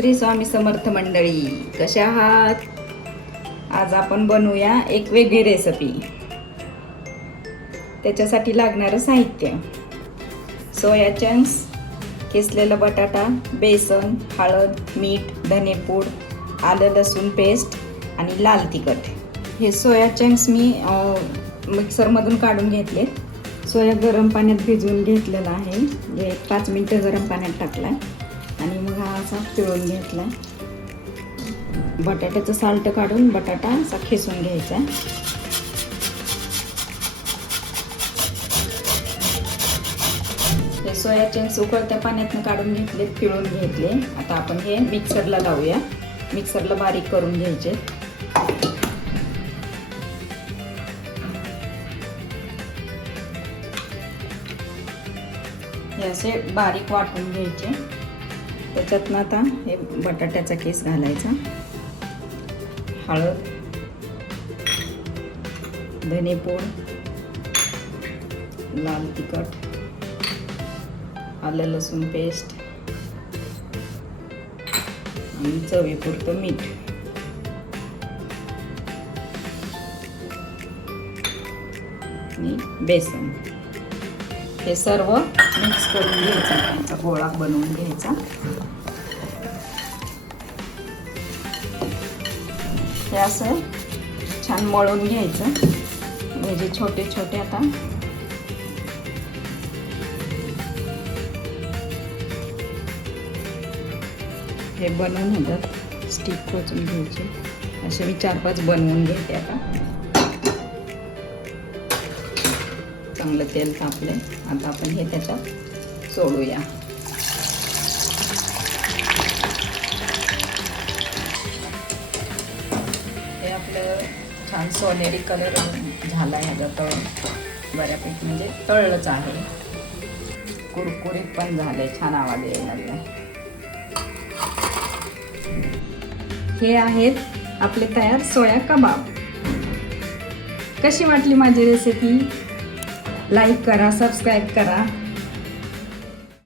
श्री स्वामी समर्थ मंडळी, कशा आहात? आज आपण बनवूया एक वेगळी रेसिपी. त्याच्यासाठी लागणारं साहित्य: सोया चंक्स, किसलेला बटाटा, बेसन, हळद, मीठ, धनेपूड, आलं लसूण पेस्ट आणि लाल तिखट. हे सोया चंक्स मी मिक्सरमधून काढून घेतले. सोया गरम पाण्यात भिजवून घेतलेला आहे. 5 मिनटं गरम पाण्यात टाकला आणि मग हा असा पिळून घेतला. बटाट्याचं साल्ट काढून बटाटा असा खिसून घ्यायचा. हे सोया चंक्स उकळत्या पाण्यातनं काढून घेतले, पिळून घेतले. आता आपण हे मिक्सरला लावूया. मिक्सरला बारीक करून घ्यायचे. हे असे बारीक वाटून घ्यायचे. त्याच्यातनं आता हे बटाट्याचा किस घालायचा. हळद, धनेपूड, लाल तिखट, आलं लसूण पेस्ट आणि चवीपुरतं मीठ. आणि बेसन. हे सर्व मिक्स करून घ्यायचं. त्याचा गोळा बनवून घ्यायचा. हे असं छान मळून घ्यायचं. म्हणजे छोटे छोटे आता हे बनवून होतात. स्टिक खोचून घ्यायचे. असे मी 4-5 बनवून घेते. आता चांगलं तेल तापले. आता आपण हे त्याच्यात सोडूया. हे आपलं छान सोनेरी कलर झाला आहे. ह्याचा तळ बऱ्यापैकी म्हणजे तळलंच आहे. कुरकुरीत पण झालंय. छान आवाज यायला लागलाय. हे आहेत आपले तयार सोया कबाब. कशी वाटली माझी रेसिपी? लाईक करा, सबस्क्राईब करा.